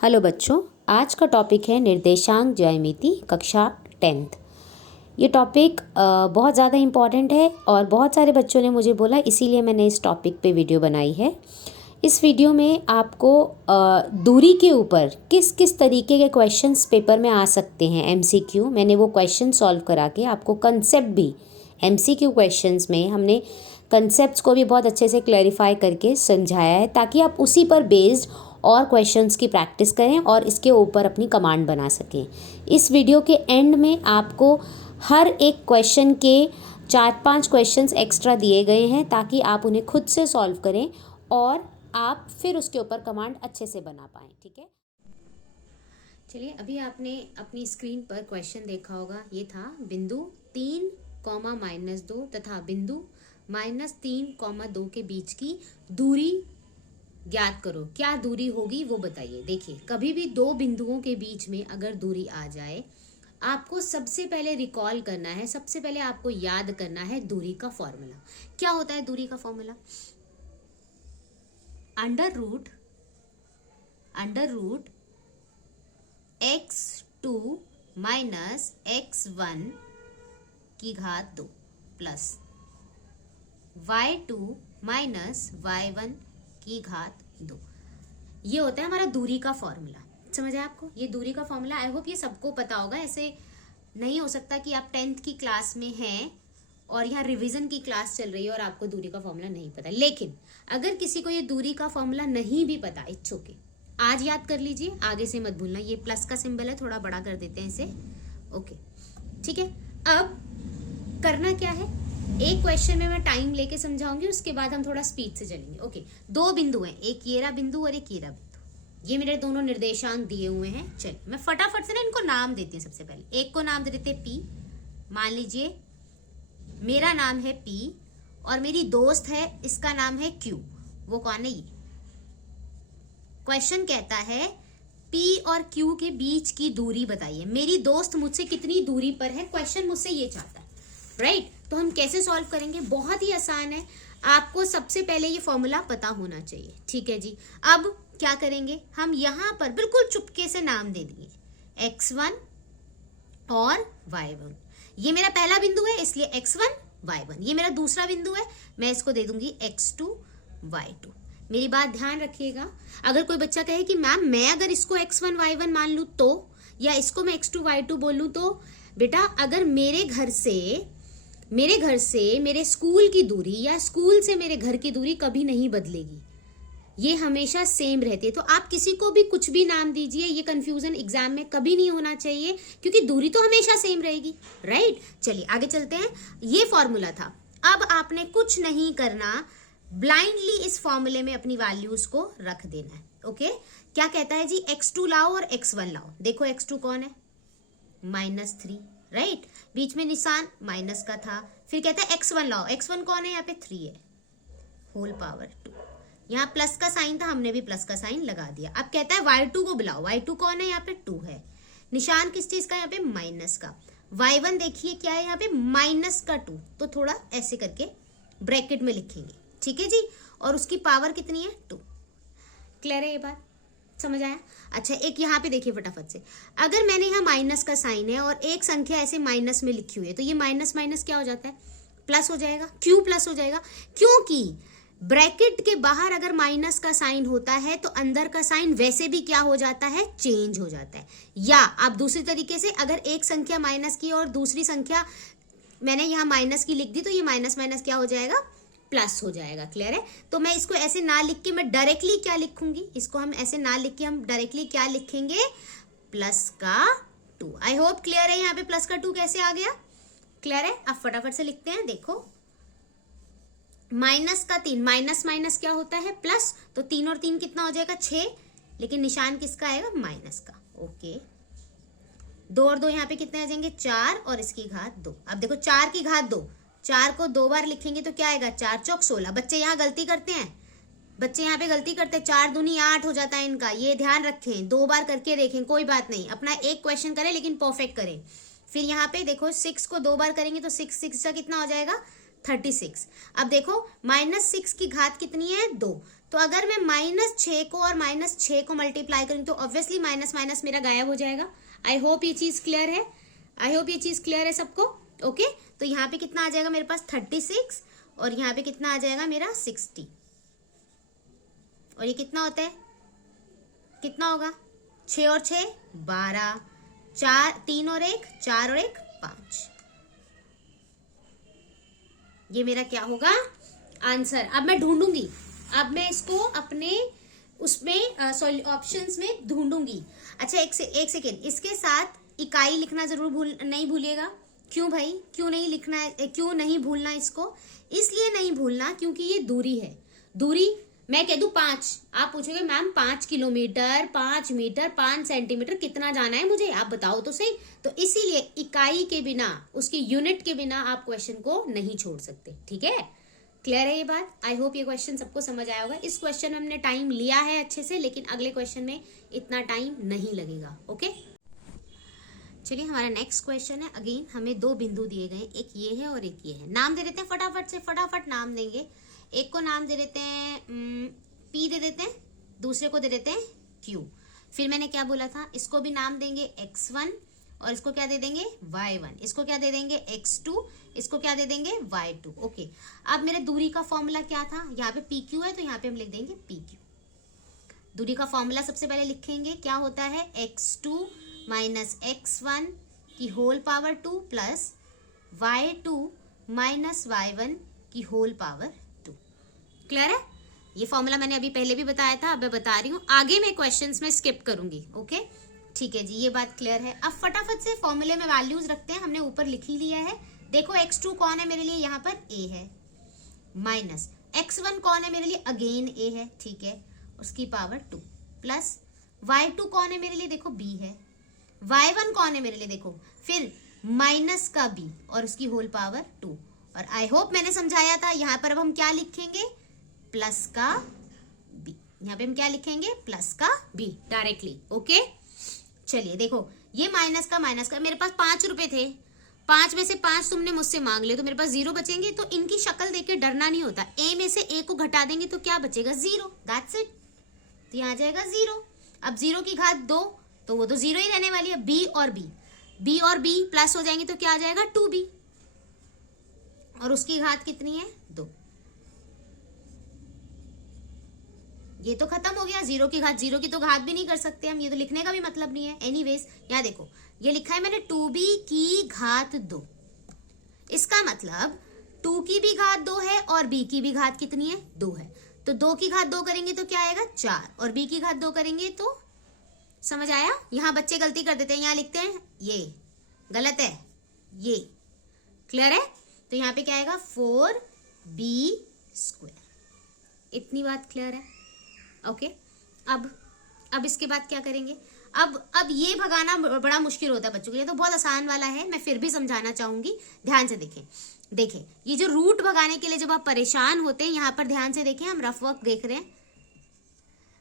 Hello बच्चों, आज का टॉपिक है निर्देशांक ज्यामिति कक्षा 10th। ये टॉपिक बहुत ज़्यादा इम्पॉर्टेंट है और बहुत सारे बच्चों ने मुझे बोला, इसीलिए मैंने इस टॉपिक पे वीडियो बनाई है। इस वीडियो में आपको दूरी के ऊपर किस किस तरीके के क्वेश्चंस पेपर में आ सकते हैं, एमसीक्यू, मैंने वो क्वेश्चन सॉल्व करा के आपको कंसेप्ट भी, एमसीक्यू क्वेश्चंस में हमने कंसेप्ट्स को भी बहुत अच्छे से क्लैरिफाई करके समझाया है, ताकि आप उसी पर बेस्ड और क्वेश्चंस की प्रैक्टिस करें और इसके ऊपर अपनी कमांड बना सकें। इस वीडियो के एंड में आपको हर एक क्वेश्चन के 4-5 क्वेश्चंस एक्स्ट्रा दिए गए हैं, ताकि आप उन्हें खुद से सॉल्व करें और आप फिर उसके ऊपर कमांड अच्छे से बना पाएँ। ठीक है, चलिए, अभी आपने अपनी स्क्रीन पर क्वेश्चन देखा होगा। ये था बिंदु 3, -2 तथा बिंदु -3, 2 के बीच की दूरी ज्ञात करो। क्या दूरी होगी वो बताइए। देखिए, कभी भी दो बिंदुओं के बीच में अगर दूरी आ जाए, आपको सबसे पहले रिकॉल करना है, सबसे पहले आपको याद करना है दूरी का फॉर्मूला। क्या होता है दूरी का formula? Under root x2 minus x1 की घात 2 प्लस y2 माइनस y1 की घात 2। ये होता है हमारा दूरी का फॉर्मूला। समझ आया आपको? ये दूरी का फॉर्मूला, आई होप ये सबको पता होगा। ऐसे नहीं हो सकता कि आप 10th की क्लास में हैं और यहाँ रिवीजन की क्लास चल रही है और आपको दूरी का फॉर्मूला नहीं पता। लेकिन अगर किसी को ये दूरी का फॉर्मूला नहीं भी पता, इट्स ओके, आज याद कर लीजिए, आगे से मत भूलना। ये प्लस का सिंबल है, थोड़ा बड़ा कर देते हैं इसे। ओके, ठीक है। अब करना क्या है, एक क्वेश्चन में मैं टाइम लेके समझाऊंगी, उसके बाद हम थोड़ा स्पीड से चलेंगे। ओके, दो बिंदु हैं, एक ये रहा बिंदु और एक ये रहा बिंदु। ये मेरे दोनों निर्देशांक दिए हुए हैं। चलिए, मैं फटाफट से ना इनको नाम देती हूँ। सबसे पहले एक को नाम दे देते पी। मान लीजिए मेरा नाम है पी और मेरी दोस्त है, इसका नाम है क्यू। वो कौन है? ये क्वेश्चन कहता है पी और क्यू के बीच की दूरी बताइए। मेरी दोस्त मुझसे कितनी दूरी पर है, क्वेश्चन मुझसे ये चाहता है, राइट? तो हम कैसे सॉल्व करेंगे? बहुत ही आसान है। आपको सबसे पहले ये फॉर्मूला पता होना चाहिए। ठीक है जी। अब क्या करेंगे, हम यहां पर बिल्कुल चुपके से नाम दे देंगे x1 और y1। ये मेरा पहला बिंदु है, इसलिए x1 y1। ये मेरा दूसरा बिंदु है, मैं इसको दे दूंगी x2 y2। मेरी बात ध्यान रखिएगा। अगर कोई बच्चा कहे कि मैम मैं अगर इसको x1 y1 मान लूं तो, या इसको मैं x2 y2 बोलूं तो, बेटा अगर मेरे घर से मेरे स्कूल की दूरी या स्कूल से मेरे घर की दूरी कभी नहीं बदलेगी, ये हमेशा सेम रहती है। तो आप किसी को भी कुछ भी नाम दीजिए, ये कंफ्यूजन एग्जाम में कभी नहीं होना चाहिए, क्योंकि दूरी तो हमेशा सेम रहेगी, राइट? चलिए आगे चलते हैं। ये फॉर्मूला था। अब आपने कुछ नहीं करना, ब्लाइंडली इस फॉर्मूले में अपनी वैल्यूज को रख देना है। ओके, क्या कहता है जी? x2 लाओ और x1 लाओ। देखो x2 कौन है? -3, राइट? बीच में निशान माइनस का था। फिर कहता है x1 लाओ। x1 कौन है? यहाँ पे 3 है, होल पावर 2। यहाँ प्लस का साइन था, हमने भी प्लस का साइन लगा दिया। अब कहता है y2 को बुलाओ। y2 कौन है? यहाँ पे 2 है। निशान किस चीज का? यहाँ पे माइनस का। y1 देखिए क्या है? यहाँ पे -2। तो थोड़ा ऐसे करके ब्रैकेट में लिखेंगे, ठीक है जी। और उसकी पावर कितनी है? 2। क्लियर है ये बात? समझ आया? अच्छा, एक यहाँ पे देखिए फटाफट से। अगर मैंने यहाँ माइनस का साइन है और एक संख्या ऐसे माइनस में लिखी हुई है, तो ये माइनस माइनस क्या हो जाता है? प्लस हो जाएगा। क्यों प्लस हो जाएगा? क्योंकि ब्रैकेट के बाहर अगर माइनस का साइन होता है तो अंदर का साइन वैसे भी क्या हो जाता है? चेंज हो जाता है। या आप दूसरी तरीके से, अगर एक संख्या माइनस की और दूसरी संख्या मैंने यहाँ माइनस की लिख दी, तो ये माइनस माइनस क्या हो जाएगा? प्लस हो जाएगा। क्लियर है? तो मैं इसको ऐसे ना लिख के मैं डायरेक्टली क्या लिखूंगी? इसको हम ऐसे ना लिख के हम डायरेक्टली क्या लिखेंगे? प्लस का 2। आई होप क्लियर है यहाँ पे प्लस का 2 कैसे आ गया? क्लियर है? अब फटाफट से लिखते हैं। देखो, माइनस का 3, माइनस माइनस क्या होता है? प्लस। तो 3 और 3 कितना हो जाएगा? 6। लेकिन निशान किसका आएगा? माइनस का। ओके, 2 और 2 यहाँ पे कितने आ जाएंगे? 4 और इसकी घात 2। अब देखो 4 की घात 2, 4 को 2 बार लिखेंगे तो क्या आएगा? 4 चौक 16। बच्चे यहाँ गलती करते हैं, बच्चे यहाँ पे गलती करते हैं। 4 दूनी 8 हो जाता है इनका, ये ध्यान रखें। 2 बार करके देखें, कोई बात नहीं। अपना एक क्वेश्चन करें लेकिन परफेक्ट करें। फिर यहाँ पे देखो 6 को 2 बार करेंगे तो 6 का कितना हो जाएगा? 36। अब देखो -6 की घात कितनी है? 2। तो अगर मैं -6 को और -6 को मल्टीप्लाई करूँ तो ऑब्वियसली माइनस माइनस मेरा गायब हो जाएगा। आई होप ये चीज क्लियर है, आई होप ये चीज क्लियर है सबको। ओके तो यहाँ पे कितना आ जाएगा मेरे पास 36 और यहाँ पे कितना आ जाएगा मेरा 60 और ये कितना होता है, कितना होगा 6 और 6 12, 4 3 और 1 4 और 1 5। ये मेरा क्या होगा आंसर। अब मैं ढूंढूंगी, अब मैं इसको अपने उसमें ऑप्शंस में ढूंढूंगी। अच्छा एक सेकेंड, इसके साथ इकाई लिखना जरूर नहीं भूलिएगा। क्यों भाई, क्यों नहीं लिखना है, क्यों नहीं भूलना इसको? इसलिए नहीं भूलना क्योंकि ये दूरी है। दूरी मैं कह दूं 5, आप पूछोगे मैम 5 किलोमीटर 5 मीटर 5 सेंटीमीटर कितना जाना है मुझे, आप बताओ तो सही। तो इसीलिए इकाई के बिना, उसकी यूनिट के बिना आप क्वेश्चन को नहीं छोड़ सकते। ठीक है, क्लियर है ये बात? आई होप ये क्वेश्चन सबको समझ आया होगा। इस क्वेश्चन में हमने टाइम लिया है अच्छे से, लेकिन अगले क्वेश्चन में इतना टाइम नहीं लगेगा। ओके चलिए हमारा नेक्स्ट क्वेश्चन है। अगेन हमें 2 बिंदु दिए गए, एक ये है और एक ये है। नाम दे देते हैं फटाफट से, फटाफट नाम देंगे। एक को नाम दे देते हैं P दे देते हैं, दूसरे को दे देते हैं Q। फिर मैंने क्या बोला था, इसको भी नाम देंगे x1 और इसको क्या दे देंगे y1, इसको क्या दे देंगे x2, इसको क्या दे देंगे y2। ओके अब मेरे दूरी का फॉर्मूला क्या था, यहाँ पे PQ है तो यहाँ पे हम लिख देंगे PQ। दूरी का फॉर्मूला सबसे पहले लिखेंगे, क्या होता है x2 माइनस x1 की whole power 2 plus y2 minus y1 की होल पावर 2। क्लियर है? ये फॉर्मूला मैंने अभी पहले भी बताया था, अब मैं बता रही हूँ, आगे मैं क्वेश्चंस में स्किप करूंगी। ओके ठीक है जी, ये बात क्लियर है। अब फटाफट से फॉर्मूले में वैल्यूज रखते हैं, हमने ऊपर लिख ही लिया है। देखो x2 कौन है मेरे लिए, यहाँ पर a है, माइनस x1 कौन है मेरे लिए, अगेन a है, ठीक है, उसकी पावर 2 प्लस y2 कौन है मेरे लिए, देखो b है, y1 कौन है मेरे लिए, देखो फिर माइनस का b और उसकी होल पावर 2। और आई होप मैंने समझाया था। यहाँ पर अब हम क्या लिखेंगे, प्लस का b, यहाँ पे हम क्या लिखेंगे, प्लस का b डायरेक्टली। ओके चलिए देखो, ये माइनस का मेरे पास 5 रुपए थे, 5 में से 5 तुमने मुझसे मांग ले तो मेरे पास 0 बचेंगे। तो इनकी शक्ल देख के डरना नहीं होता, a में से a को घटा देंगे तो क्या बचेगा 0, दैट्स इट। तो यहाँ आ जाएगा 0। अब 0 की घात 2 तो वो तो 0 ही रहने वाली है। b और b प्लस हो जाएंगे तो क्या आ जाएगा 2b और उसकी घात कितनी है 2। ये तो खत्म हो गया। 0 की घात, 0 की तो घात भी नहीं कर सकते हम, ये तो लिखने का भी मतलब नहीं है। एनीवेज यहाँ देखो, ये लिखा है मैंने 2b की घात 2, इसका मतलब 2 की भी घात 2 है और b की भी घात कितनी है 2 है। तो 2 की घात 2 करेंगे तो क्या आएगा 4 और b की घात 2 करेंगे तो, समझ आया? यहाँ बच्चे गलती कर देते हैं, यहाँ लिखते हैं ये गलत है, ये क्लियर है? तो यहाँ पे क्या आएगा 4b²। इतनी बात क्लियर है? ओके अब इसके बाद क्या करेंगे, अब ये भगाना बड़ा मुश्किल होता है बच्चों के लिए, तो बहुत आसान वाला है, मैं फिर भी समझाना चाहूंगी, ध्यान से देखें। ये जो रूट भगाने के लिए जब आप परेशान होते हैं, यहाँ पर ध्यान से देखें, हम रफ वर्क देख रहे हैं।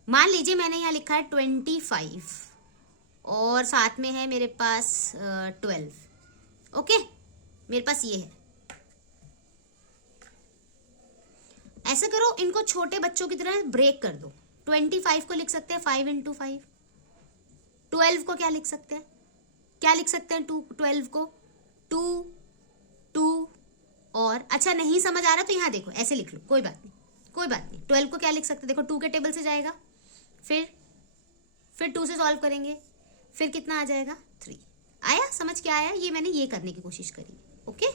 मान लीजिए मैंने यहाँ लिखा है 25 और साथ में है मेरे पास 12। ओके मेरे पास ये है। ऐसा करो, इनको छोटे बच्चों की तरह ब्रेक कर दो। 25 को लिख सकते हैं 5 × 5। 12 को क्या लिख सकते हैं, 12 को 2 और, अच्छा नहीं समझ आ रहा तो यहाँ देखो ऐसे लिख लो, कोई बात नहीं। 12 को क्या लिख सकते हैं, देखो 2 के टेबल से जाएगा, फिर 2 से सॉल्व करेंगे, फिर कितना आ जाएगा 3। आया समझ, क्या आया? ये मैंने ये करने की कोशिश करी। ओके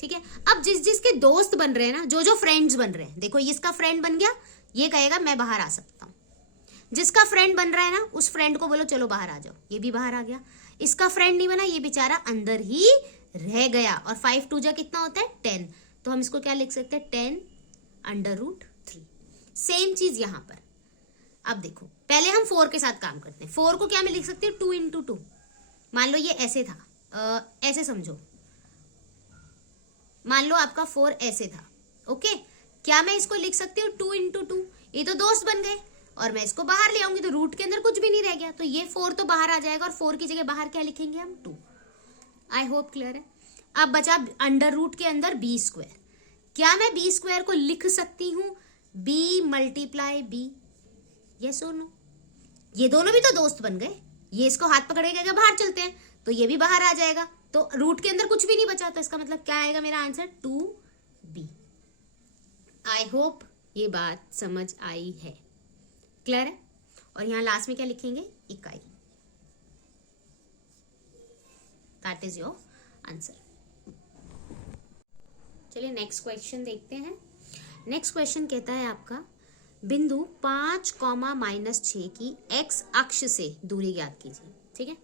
ठीक है। अब जिसके दोस्त बन रहे हैं ना, जो फ्रेंड्स बन रहे हैं, देखो इसका फ्रेंड बन गया, ये कहेगा मैं बाहर आ सकता हूँ। जिसका फ्रेंड बन रहा है ना, उस फ्रेंड को बोलो चलो बाहर आ जाओ, ये भी बाहर आ गया। इसका फ्रेंड नहीं बना, ये बेचारा अंदर ही रह गया। और 5 2 जा कितना होता है 10, तो हम इसको क्या लिख सकते हैं 10√3। सेम चीज यहां पर। अब देखो पहले हम 4 के साथ काम करते हैं। 4 को क्या मैं लिख सकती हूँ 2 × 2। मान लो ये ऐसे था, ऐसे समझो, मान लो आपका 4 ऐसे था। ओके क्या मैं इसको लिख सकती हूँ 2 × 2? ये तो दोस्त बन गए और मैं इसको बाहर ले आऊंगी तो रूट के अंदर कुछ भी नहीं रह गया, तो ये 4 तो बाहर आ जाएगा और 4 की जगह बाहर क्या लिखेंगे हम 2। आई होप क्लियर है। अब बचा अंडर रूट के अंदर b²। क्या मैं b² को लिख सकती हूँ बी मल्टीप्लाई बी, यस और नो? ये दोनों भी तो दोस्त बन गए, ये इसको हाथ पकड़ के बाहर चलते हैं तो ये भी बाहर आ जाएगा, तो रूट के अंदर कुछ भी नहीं बचा, तो इसका मतलब क्या आएगा मेरा आंसर 2b। आई होप ये बात समझ आई है, क्लियर है? और यहां लास्ट में क्या लिखेंगे? इकाई। That is your answer. चलिए नेक्स्ट क्वेश्चन देखते हैं। नेक्स्ट क्वेश्चन कहता है आपका बिंदु 5,-6 की x अक्ष से दूरी ज्ञात कीजिए। ठीक है,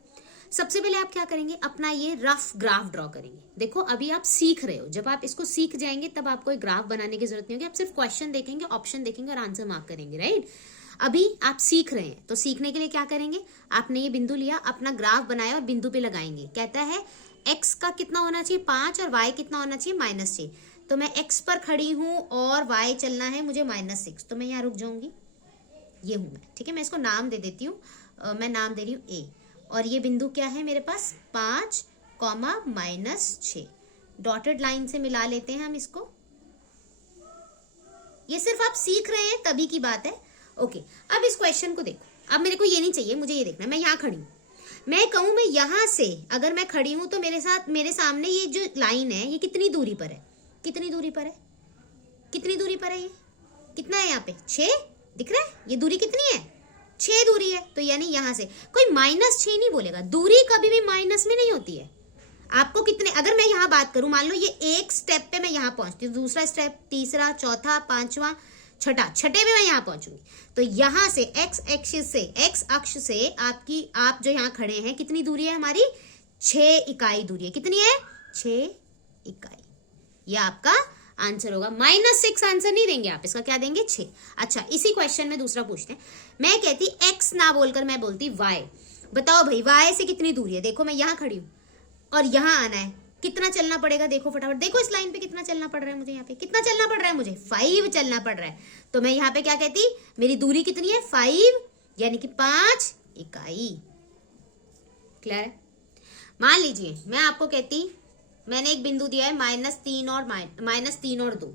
सबसे पहले आप क्या करेंगे? अपना ये रफ ग्राफ ड्रॉ करेंगे। देखो अभी आप सीख रहे हो, जब आप इसको सीख जाएंगे तब आपको एक ग्राफ बनाने की जरूरत नहीं होगी, आप सिर्फ क्वेश्चन देखेंगे, ऑप्शन देखेंगे और आंसर मार्क करेंगे, राइट? अभी आप सीख रहे हैं तो सीखने के लिए क्या करेंगे? आपने ये बिंदु लिया, अपना ग्राफ बनाया और बिंदु पे लगाएंगे। कहता है x का कितना होना चाहिए 5 और y कितना होना चाहिए -6। तो मैं x पर खड़ी हूं और y चलना है मुझे -6, तो मैं यहाँ रुक जाऊंगी, ये हूं मैं। ठीक है, मैं इसको नाम दे देती हूँ, मैं नाम दे रही हूँ a, और ये बिंदु क्या है मेरे पास 5, -6। डॉटेड लाइन से मिला लेते हैं हम इसको। ये सिर्फ आप सीख रहे हैं तभी की बात है। ओके, अब इस क्वेश्चन को देखो। अब मेरे को ये नहीं चाहिए, मुझे ये देखना है। मैं यहाँ खड़ी हूँ, मैं कहूँ मैं यहाँ से अगर मैं खड़ी हूँ तो मेरे सामने ये जो लाइन है ये कितनी दूरी पर है? कितनी दूरी पर है? कितनी दूरी पर है? ये कितना है यहाँ पे? 6 दिख रहा है? ये दूरी कितनी है? 6 दूरी है। तो यानी यहाँ से कोई -6 नहीं बोलेगा, दूरी कभी भी माइनस में नहीं होती है। आपको कितने, अगर मैं यहाँ बात करूं, मान लो ये एक स्टेप पे मैं यहाँ पहुंचती हूँ, दूसरा स्टेप, तीसरा, चौथा, पांचवा, छठे में मैं यहाँ पहुंचूंगी, तो यहाँ से एक्स अक्ष से आप जो यहाँ खड़े हैं कितनी दूरी है हमारी? 6 इकाई दूरी है। कितनी है? 6 इकाई। ये आपका आंसर होगा। -6 आंसर नहीं देंगे आप, इसका क्या देंगे? 6। अच्छा, इसी क्वेश्चन में दूसरा पूछते हैं। मैं कहती x ना बोलकर मैं बोलती y। बताओ भाई y से कितनी दूरी है? देखो मैं यहाँ खड़ी हूँ और यहाँ आना है, कितना चलना पड़ेगा? देखो फटाफट, देखो इस लाइन पे कितना चलना पड़ रहा है मुझे, यहाँ पे कितना चलना पड़ रहा है मुझे? 5 चलना पड़ रहा है। तो मैं यहाँ पे क्या कहती? मेरी दूरी कितनी है? 5, यानी कि 5 इकाई। क्लियर है? मान लीजिए मैं आपको कहती, मैंने एक बिंदु दिया है -3 और 2।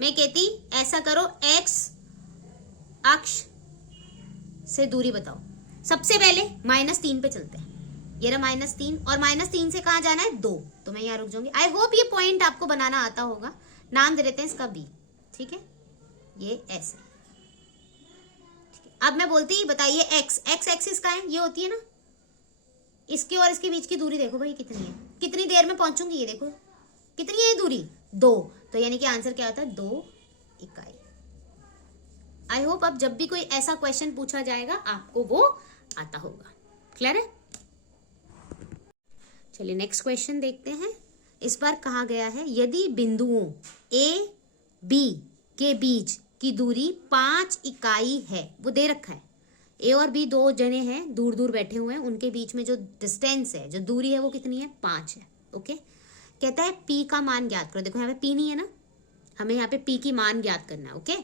मैं कहती ऐसा करो, x अक्ष से दूरी बताओ। सबसे पहले -3 पे चलते हैं। ये रहा -3, और -3 से कहाँ जाना है? 2। तो मैं यहाँ रुक जाऊंगी। आई होप ये पॉइंट आपको बनाना आता होगा। नाम दे देते हैं इसका b। ठीक है, ये ऐसे। ठीक है, अब मैं बोलती बताइए x एक्सिस का है, ये होती है ना, इसके और इसके बीच की दूरी देखो भाई कितनी है, कितनी देर में पहुंचूंगी, ये देखो कितनी है दूरी? 2। तो यानी कि आंसर क्या होता है? 2 इकाई। आई होप अब जब भी कोई ऐसा क्वेश्चन पूछा जाएगा आपको वो आता होगा। क्लियर है? चलिए नेक्स्ट क्वेश्चन देखते हैं। इस बार कहा गया है यदि बिंदुओं A, B के बीच की दूरी 5 इकाई है, वो दे रखा है। A और B 2 जने हैं, दूर दूर बैठे हुए हैं, उनके बीच में जो डिस्टेंस है, जो दूरी है, वो कितनी है? 5 है। ओके, कहता है P का मान ज्ञात करो। देखो यहाँ पे P नहीं है ना, हमें यहाँ पे P की मान ज्ञात करना है। ओके,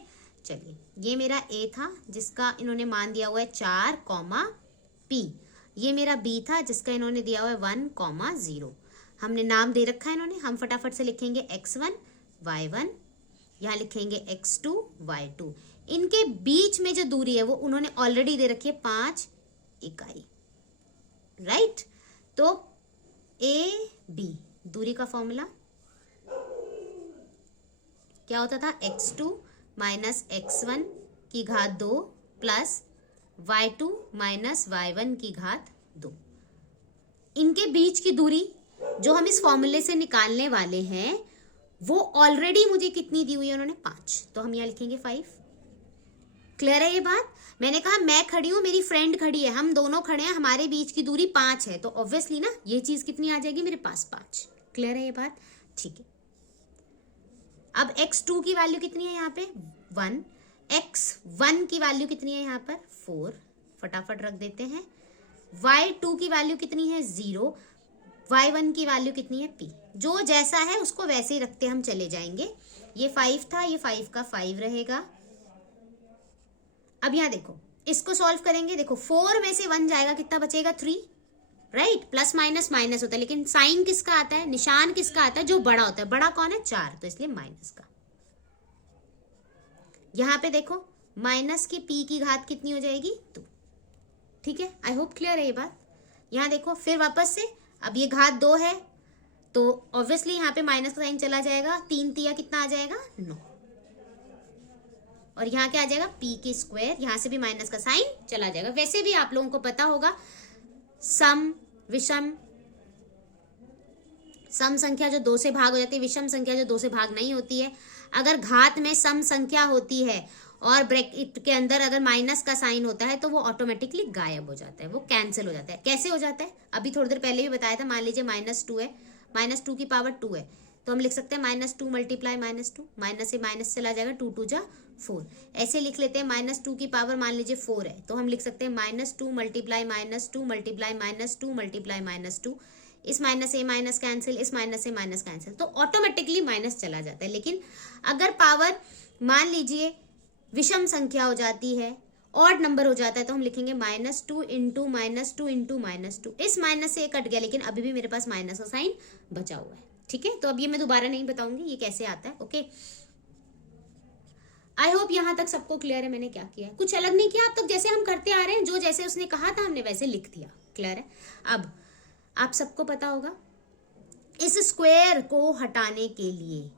चलिए ये मेरा A था जिसका इन्होंने मान दिया हुआ है 4, P। ये मेरा B था जिसका इन्होंने दिया हुआ है 1, 0। हमने नाम दे रखा है इन्होंने, हम फटाफट से लिखेंगे x1, y1, यहाँ लिखेंगे x2, y2। इनके बीच में जो दूरी है वो उन्होंने ऑलरेडी दे रखी है 5 इकाई, राइट? तो AB दूरी का फॉर्मूला क्या होता था? x2 माइनस x1 की घात 2 प्लस y2 माइनस y1 की घात 2। इनके बीच की दूरी जो हम इस फॉर्मूले से निकालने वाले हैं वो ऑलरेडी मुझे कितनी दी हुई है? उन्होंने 5, तो हम यहाँ लिखेंगे 5। क्लियर है ये बात? मैंने कहा मैं खड़ी हूं, मेरी फ्रेंड खड़ी है, हम दोनों खड़े हैं, हमारे बीच की दूरी 5 है, तो ऑब्वियसली ना ये चीज कितनी आ जाएगी मेरे पास? 5। क्लियर है ये बात? ठीक है। अब x2 की वैल्यू कितनी है यहाँ पे? 1। x1 की वैल्यू कितनी है यहाँ पर? 4। फटाफट रख देते हैं। y2 की वैल्यू कितनी है? 0। y1 की वैल्यू कितनी है? p। जो जैसा है उसको वैसे ही रखते हम चले जाएंगे। ये 5 था, ये 5 का 5 रहेगा। अब यहाँ देखो, इसको सॉल्व करेंगे। देखो 4 में से 1 जाएगा, कितना बचेगा? 3, राइट? प्लस माइनस माइनस होता है, लेकिन साइन किसका आता है? निशान किसका आता है? जो बड़ा होता है। बड़ा कौन है? 4, तो इसलिए माइनस का। यहाँ पे देखो माइनस की p की घात कितनी हो जाएगी 2। ठीक है, आई होप क्लियर है ये बात। यहाँ देखो फिर वापस से, अब ये घात 2 है तो ऑब्वियसली यहाँ पे माइनस का साइन चला जाएगा, 3 तिया कितना आ जाएगा 9, और यहाँ क्या आ जाएगा p की स्क्वायर, यहाँ से भी माइनस का साइन चला जाएगा। वैसे भी आप लोगों को पता होगा सम विषम, सम संख्या जो 2 से भाग हो जाती है, विषम संख्या जो 2 से भाग नहीं होती है। अगर घात में सम संख्या होती है और ब्रैकेट के अंदर अगर माइनस का साइन होता है तो वो ऑटोमेटिकली गायब हो जाता है, वो कैंसिल हो जाता है। कैसे हो जाता है, अभी थोड़ी देर पहले भी बताया था। मान लीजिए -2 है, -2 की पावर 2 है, तो हम लिख सकते हैं -2 मल्टीप्लाई -2, माइनस से माइनस चला जाएगा, 2 2 जा 4। ऐसे लिख लेते हैं -2 की पावर मान लीजिए 4 है, तो हम लिख सकते हैं -2 मल्टीप्लाई -2 मल्टीप्लाई -2 मल्टीप्लाई -2। इस माइनस से माइनस कैंसिल, इस माइनस से माइनस कैंसिल, तो ऑटोमेटिकली माइनस चला जाता है। लेकिन अगर पावर मान लीजिए विषम संख्या हो जाती है, ऑड नंबर हो जाता है, तो हम लिखेंगे -2 इंटू -2 इंटू -2। इस माइनस से कट गया लेकिन अभी भी मेरे पास माइनस का साइन बचा हुआ है। ठीक है, तो अब ये मैं दोबारा नहीं बताऊंगी ये कैसे आता है। ओके, आई होप यहां तक सबको क्लियर है मैंने क्या किया है। कुछ अलग नहीं किया, अब तक जैसे हम करते आ रहे हैं, जो जैसे उसने कहा था हमने वैसे लिख दिया। क्लियर है। अब आप सबको पता होगा इस स्क्वायर को हटाने के लिए,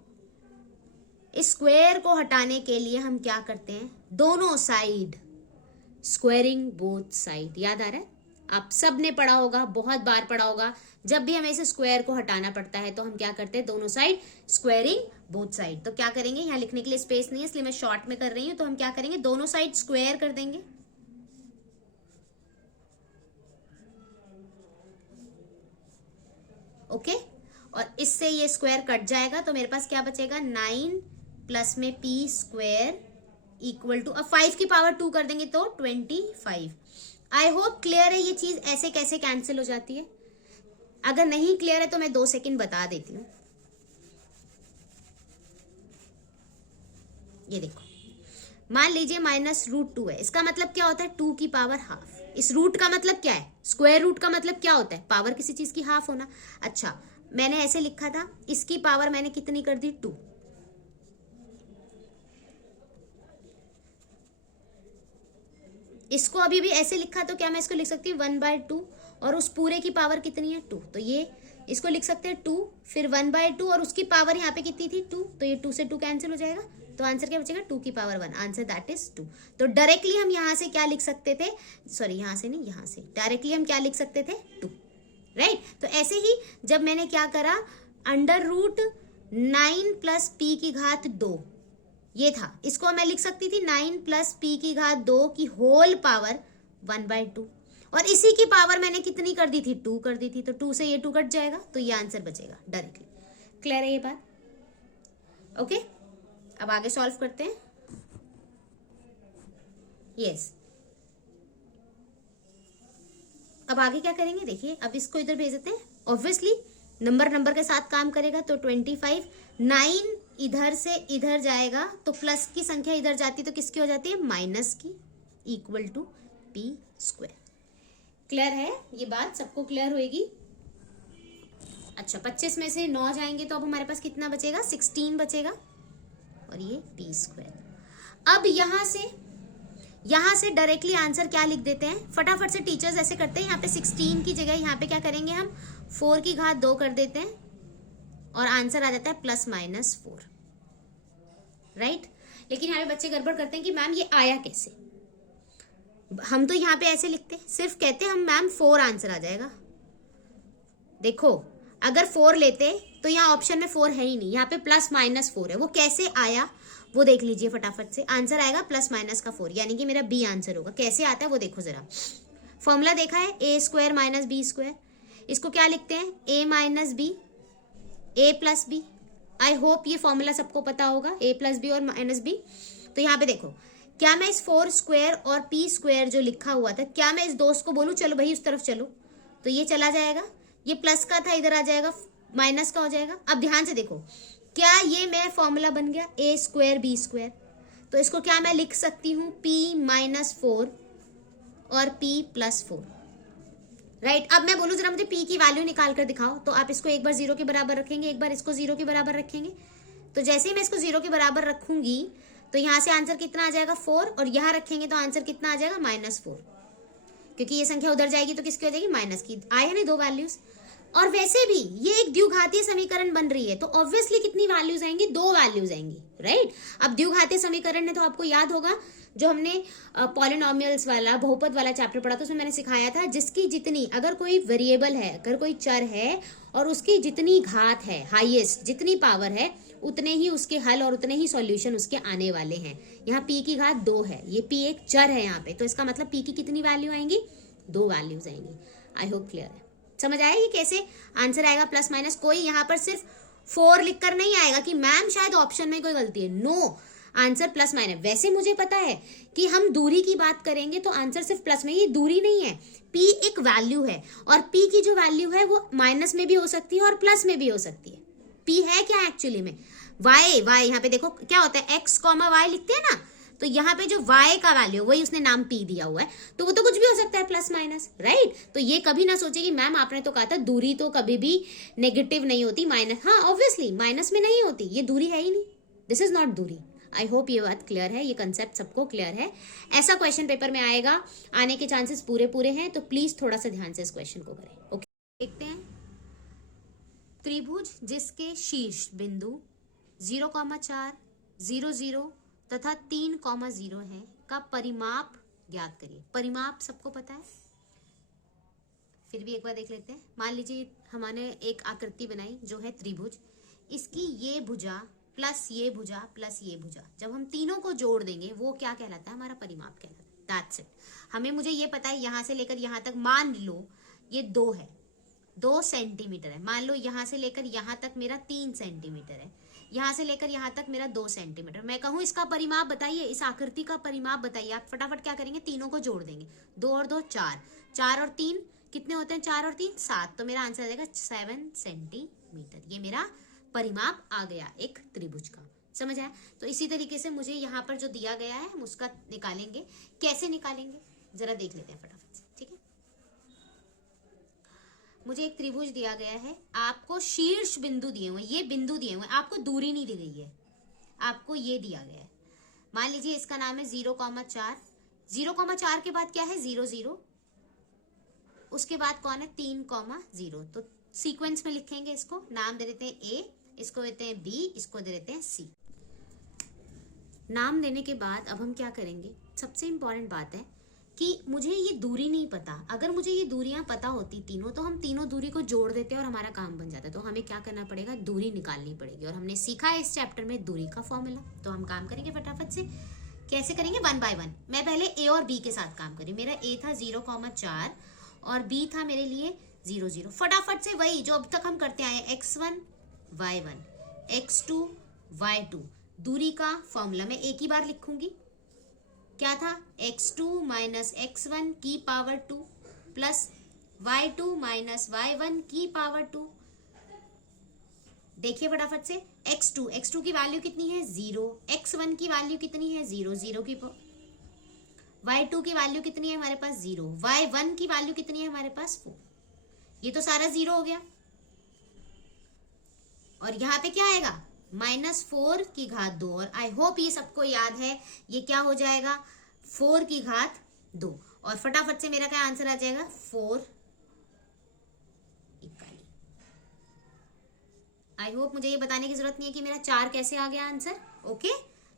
इस स्क्वायर को हटाने के लिए हम क्या करते हैं, दोनों साइड स्क्वायरिंग बोथ साइड। याद आ रहा है, आप सब ने पढ़ा होगा, बहुत बार पढ़ा होगा। जब भी हमें इस स्क्वायर को हटाना पड़ता है तो हम क्या करते हैं, दोनों साइड स्क्वायरिंग बोथ साइड। तो क्या करेंगे, यहाँ लिखने के लिए स्पेस नहीं है इसलिए मैं शॉर्ट में कर रही हूं, तो हम क्या करेंगे, दोनों साइड स्क्वायर कर देंगे। ओके, और इससे ये स्क्वायर कट जाएगा तो मेरे पास क्या बचेगा, 9 प्लस में p स्क्वायर इक्वल टू, अब 5 की पावर 2 कर देंगे तो 25। आई होप क्लियर है ये चीज ऐसे कैसे कैंसिल हो जाती है। अगर नहीं क्लियर है तो मैं 2 सेकंड बता देती हूँ। ये देखो, मान लीजिए -√2 है, इसका मतलब क्या होता है, 2 की पावर हाफ। इस रूट का मतलब क्या है, स्क्वायर रूट का मतलब क्या होता है, पावर किसी चीज की हाफ होना। अच्छा, मैंने ऐसे लिखा था, इसकी पावर मैंने कितनी कर दी, 2। इसको अभी भी ऐसे लिखा तो क्या मैं इसको लिख सकती हूँ 1/2, और उस पूरे की पावर कितनी है 2, तो ये इसको लिख सकते हैं 2, फिर 1/2, और उसकी पावर यहाँ पे कितनी थी 2, तो ये 2 से 2 कैंसिल हो जाएगा, तो आंसर क्या बचेगा 2 की पावर 1, आंसर दैट इज 2। तो डायरेक्टली हम यहाँ से क्या लिख सकते थे, सॉरी यहाँ से नहीं, यहाँ से डायरेक्टली हम क्या लिख सकते थे 2, राइट। तो ऐसे ही जब मैंने क्या करा, √9 प्लस p की घात 2 ये था, इसको मैं लिख सकती थी 9 प्लस p की घात 2 की होल पावर 1/2, और इसी की पावर मैंने कितनी कर दी थी, 2 कर दी थी, तो 2 से ये 2 कट जाएगा तो ये आंसर बचेगा डायरेक्टली। क्लियर है ये बात। ओके, अब आगे सॉल्व करते हैं। यस, अब आगे क्या करेंगे, देखिए अब इसको इधर भेज देते हैं। ऑब्वियसली नंबर के साथ काम करेगा तो 25, 9 इधर से इधर जाएगा तो प्लस की संख्या इधर जाती तो किसकी हो जाती है, माइनस की, equal to p square. Clear है ये बात, सबको क्लियर होएगी। अच्छा, 25 में से 9 जाएंगे तो अब हमारे पास कितना बचेगा, 16 बचेगा, और ये p स्क्वायर। अब यहां से डायरेक्टली आंसर क्या लिख देते हैं, फटाफट से टीचर्स ऐसे करते हैं, यहाँ पे 16 की जगह यहाँ पे क्या करेंगे हम 4 की घात 2 कर देते हैं, और आंसर आ जाता है +-4, राइट। लेकिन यहाँ पे बच्चे गड़बड़ करते हैं कि मैम ये आया कैसे। हम तो यहाँ पे ऐसे लिखते हैं, सिर्फ कहते हैं हम मैम 4 आंसर आ जाएगा। देखो अगर 4 लेते तो यहाँ ऑप्शन में 4 है ही नहीं, यहाँ पे +-4 है, वो कैसे आया वो देख लीजिए फटाफट से। आंसर आएगा +-4, यानी कि मेरा बी आंसर होगा। कैसे आता है वो देखो जरा, फॉर्मूला देखा है, a² - b²। इसको क्या लिखते हैं, a - b, a + b। I hope ये फॉर्मूला सबको पता होगा, a + b और -b। तो यहाँ पे देखो, क्या मैं इस 4 स्क्वायर और p स्क्वायर जो लिखा हुआ था, क्या मैं इस दोस्त को बोलूं चलो भाई उस तरफ चलो, तो ये चला जाएगा, ये प्लस का था इधर आ जाएगा, माइनस का हो जाएगा। अब ध्यान से देखो, क्या ये मैं फॉर्मूला बन गया a² b², तो इसको क्या मैं लिख सकती हूँ p - 4 और p + 4, राइट। अब मैं बोलूँ जरा मुझे p की वैल्यू निकाल कर दिखाओ, तो आप इसको एक बार 0 के बराबर रखेंगे, एक बार इसको 0 के बराबर रखेंगे। तो जैसे ही मैं इसको 0 के बराबर रखूंगी तो यहाँ से आंसर कितना आ जाएगा 4, और यहाँ रखेंगे तो आंसर कितना आ जाएगा -4, क्योंकि ये संख्या उधर जाएगी तो किसकी हो जाएगी, माइनस की। आए हैं ना 2 वैल्यूज। और वैसे भी ये एक द्विघातीय समीकरण बन रही है, तो ऑब्वियसली कितनी वैल्यूज आएंगी, 2 वैल्यूज आएंगी, राइट। अब द्विघातीय समीकरण है तो आपको याद होगा जो हमने पॉलिनोमियल्स वाला, बहुपद वाला चैप्टर पढ़ा था, उसमें मैंने सिखाया था जिसकी जितनी, अगर कोई वेरिएबल है, अगर कोई चर है और उसकी जितनी घात है, हाईएस्ट जितनी पावर है, उतने ही उसके हल और उतने ही सॉल्यूशन उसके आने वाले हैं। यहाँ p की घात 2 है, ये p एक चर है यहाँ पे, तो इसका मतलब p की कितनी वैल्यू आएंगी, 2 वैल्यूज आएंगी। आई होप क्लियर है, समझ आया ये कैसे आंसर आएगा प्लस माइनस। कोई यहाँ पर सिर्फ 4 लिखकर नहीं आएगा कि मैम शायद ऑप्शन में कोई गलती है, नो, आंसर प्लस माइनस। वैसे मुझे पता है कि हम दूरी की बात करेंगे तो आंसर सिर्फ प्लस में, ये दूरी नहीं है, p एक वैल्यू है, और p की जो वैल्यू है वो माइनस में भी हो सकती है और प्लस में भी हो सकती है। p है क्या एक्चुअली में, y यहाँ पे देखो क्या होता है, x, y लिखते हैं ना, तो यहाँ पे जो y का वैल्यू, वही उसने नाम p दिया हुआ है, तो वो तो कुछ भी हो सकता है प्लस माइनस, राइट। तो ये कभी ना सोचे कि मैम आपने तो कहा था दूरी तो कभी भी नेगेटिव नहीं होती, माइनस, हाँ ऑब्वियसली माइनस में नहीं होती, ये दूरी है ही नहीं, दिस इज नॉट दूरी। आई होप ये बात क्लियर है, ये कंसेप्ट सबको क्लियर है। ऐसा क्वेश्चन पेपर में आएगा, आने के चांसेस पूरे हैं, तो प्लीज थोड़ा सा ध्यान से इस क्वेश्चन को करें। ओके, देखते हैं। त्रिभुज जिसके शीर्ष बिंदु 0,4, 0, 0 तथा 3,0 है का परिमाप ज्ञात करिए। परिमाप सबको पता है, फिर भी एक बार देख लेते हैं। मान लीजिए हमने एक आकृति बनाई जो है त्रिभुज, इसकी ये भुजा प्लस ये भुजा प्लस ये भुजा, जब हम तीनों को जोड़ देंगे वो क्या कहलाता है, हमारा परिमाप कहलाता है। That's it. हमें मुझे ये पता है यहां से लेकर यहां तक, मान लो ये 2 है, 2 सेंटीमीटर है, मान लो यहां से लेकर यहां तक मेरा 3 सेंटीमीटर है, यहां से लेकर यहां तक मेरा 2 सेंटीमीटर। मैं कहूं इसका परिमाप बताइए, इस आकृति का परिमाप बताइए। आप फटाफट क्या करेंगे, तीनों को जोड़ देंगे, 2 और 2 4, 4 और 3 कितने होते हैं, 4 और 3 7, तो मेरा आंसर आ जाएगा 7 सेंटीमीटर। ये मेरा परिमाप आ गया एक त्रिभुज का, समझ आया। तो इसी तरीके से मुझे यहाँ पर जो दिया गया है हम उसका निकालेंगे। कैसे निकालेंगे जरा देख लेते हैं फटाफट से, ठीक है। मुझे एक त्रिभुज दिया गया है, आपको शीर्ष बिंदु दिए हुए, ये बिंदु दिए हुए, आपको दूरी नहीं दी गई है, आपको ये दिया गया है। मान लीजिए इसका नाम है 0,4, 0,4 के बाद क्या है 0, 0, उसके बाद कौन है 3,0, तो सीक्वेंस में लिखेंगे, इसको नाम दे देते हैं A, इसको देते हैं B, इसको दे देते हैं C। नाम देने के बाद अब हम क्या करेंगे, सबसे इंपॉर्टेंट बात है कि मुझे ये दूरी नहीं पता। अगर मुझे ये दूरियां पता होती तीनों, तो हम तीनों दूरी को जोड़ देते और हमारा काम बन जाता। तो हमें क्या करना पड़ेगा, दूरी निकालनी पड़ेगी, और हमने सीखा है इस चैप्टर में दूरी का फॉर्मूला। तो हम काम करेंगे फटाफट से, कैसे करेंगे, 1 बाय 1। मैं पहले A और B के साथ काम करी। मेरा A था 0,4 और B था मेरे लिए 0, 0। फटाफट से वही जो अब तक हम करते आए, x1 y1 x2 y2। दूरी का फॉर्मूला मैं एक ही बार लिखूंगी, क्या था, x2 माइनस x1 की power 2 plus y2 minus y1 की पावर 2। देखिए फटाफट से, x2 की वैल्यू कितनी है 0, x1 की वैल्यू कितनी है 0, 0 की, y2 की वैल्यू कितनी है हमारे पास 0, y1 की वैल्यू कितनी है हमारे पास 4। ये तो सारा 0 हो गया, और यहाँ पे क्या आएगा -4 की घात 2, और आई होप ये सबको याद है, ये क्या हो जाएगा 4 की घात 2, और फटाफट से मेरा क्या आंसर आ जाएगा 4 इकाई। आई होप मुझे ये बताने की जरूरत नहीं है कि मेरा 4 कैसे आ गया आंसर। ओके,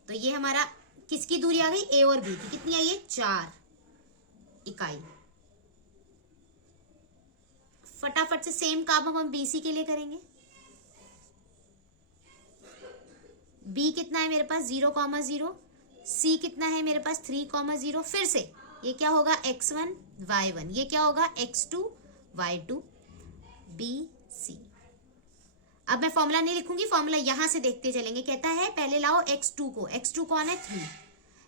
तो ये हमारा किसकी दूरी आ गई, A और B की, कितनी आई है 4 इकाई। फटाफट से सेम काम हम BC के लिए करेंगे। B कितना है मेरे पास 0,0, C कितना है मेरे पास 3,0। फिर से ये क्या होगा x1 y1, ये क्या होगा x2 y2 BC। अब मैं फॉर्मूला नहीं लिखूंगी, फॉर्मूला यहां से देखते चलेंगे। कहता है पहले लाओ x2 को, x2 कौन है 3,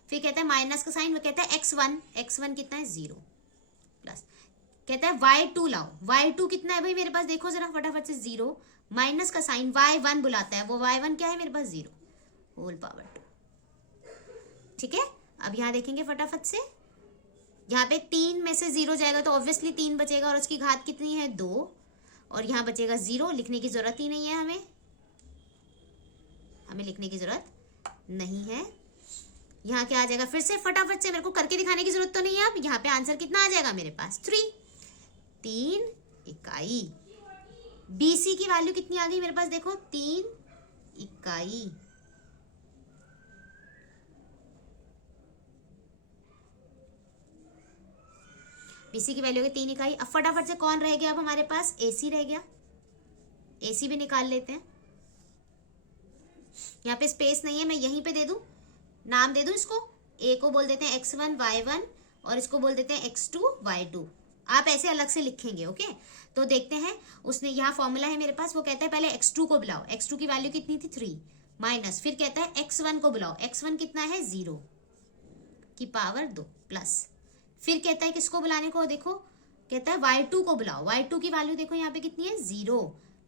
फिर कहता है माइनस का साइन, वो कहता है x1 कितना है 0, प्लस कहता है y2 लाओ, y2 कितना है भाई मेरे पास, देखो जरा फटाफट से 0, माइनस का साइन, y1 बुलाता है, वो y1 क्या है मेरे पास 0 होल पावर 2। ठीक है, अब यहां देखेंगे फटाफट से, यहाँ पे 3 में से 0 जाएगा तो ऑब्वियसली 3 बचेगा, और उसकी घात कितनी है 2, और यहाँ बचेगा 0। लिखने की जरूरत ही नहीं है, हमें लिखने की जरूरत नहीं है। यहाँ क्या आ जाएगा, फिर से फटाफट से, मेरे को करके दिखाने की जरूरत तो नहीं है। अब यहाँ पे आंसर कितना आ जाएगा मेरे पास, 3 इकाई। BC की वैल्यू कितनी आ गई मेरे पास, देखो 3 इकाई। BC की वैल्यू है 3 इकाई। अब फटाफट से कौन रह गया, अब हमारे पास AC रह गया, AC भी निकाल लेते हैं। यहाँ पे स्पेस नहीं है, मैं यहीं पे दे दूं, नाम दे दूं इसको, A को बोल देते हैं x1 y1 और इसको बोल देते हैं x2 y2। आप ऐसे अलग से लिखेंगे, ओके। तो देखते हैं, उसने यहाँ फॉर्मूला है मेरे पास, वो कहता है पहले x2 को बुलाओ, x2 की वैल्यू कितनी थी 3, माइनस, फिर कहता है x1 को बुलाओ, x1 कितना है 0 की पावर 2 प्लस, फिर कहता है किसको बुलाने को, देखो कहता है y2 को बुलाओ, y2 की वैल्यू देखो यहाँ पे कितनी है 0,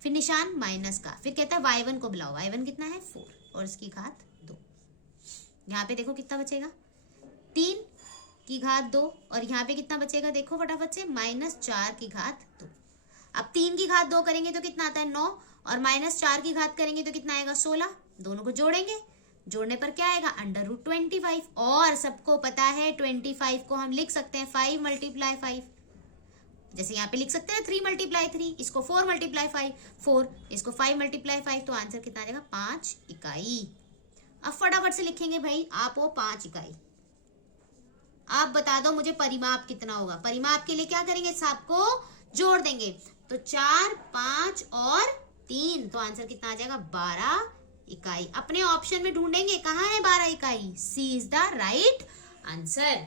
फिर निशान माइनस का, फिर कहता है y1 को बुलाओ, y1 कितना है 4 और इसकी घात 2। यहाँ पे देखो कितना बचेगा, 3 की घात 2 और यहाँ पे कितना बचेगा, देखो फटाफट से, -4 की घात 2। अब 3 की घात 2 करेंगे तो कितना आता है 9 और -4 की घात करेंगे तो कितना आएगा 16। दोनों को जोड़ेंगे, जोड़ने पर क्या आएगा √25। और सबको पता है 25 को हम लिख सकते हैं 5 × 5, जैसे यहाँ पे लिख सकते हैं 3 × 3, इसको 4 × 5 4, इसको 5 × 5, तो आंसर कितना आ जाएगा 5 इकाई। अब फटाफट से लिखेंगे भाई आप हो 5 इकाई। आप बता दो मुझे परिमाप कितना होगा। परिमाप के लिए क्या करेंगे, साब को जोड़ देंगे, तो 4 5 और 3, तो आंसर कितना आ जाएगा 12 इकाई। अपने ऑप्शन में ढूंढेंगे कहाँ है 12 इकाई, C is the right answer.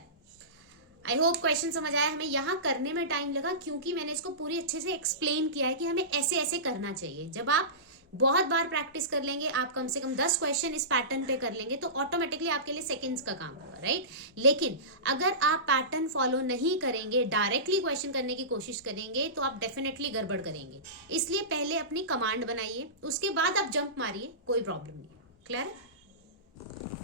I hope question समझ आया। हमें यहाँ करने में टाइम लगा क्योंकि मैंने इसको पूरी अच्छे से एक्सप्लेन किया है कि हमें ऐसे ऐसे करना चाहिए। जब आप बहुत बार प्रैक्टिस कर लेंगे, आप कम से कम 10 क्वेश्चन इस पैटर्न पे कर लेंगे, तो ऑटोमेटिकली आपके लिए सेकंड्स का काम होगा, राइट। लेकिन अगर आप पैटर्न फॉलो नहीं करेंगे, डायरेक्टली क्वेश्चन करने की कोशिश करेंगे, तो आप डेफिनेटली गड़बड़ करेंगे। इसलिए पहले अपनी कमांड बनाइए, उसके बाद आप जंप मारिए, कोई प्रॉब्लम नहीं। क्लियर है?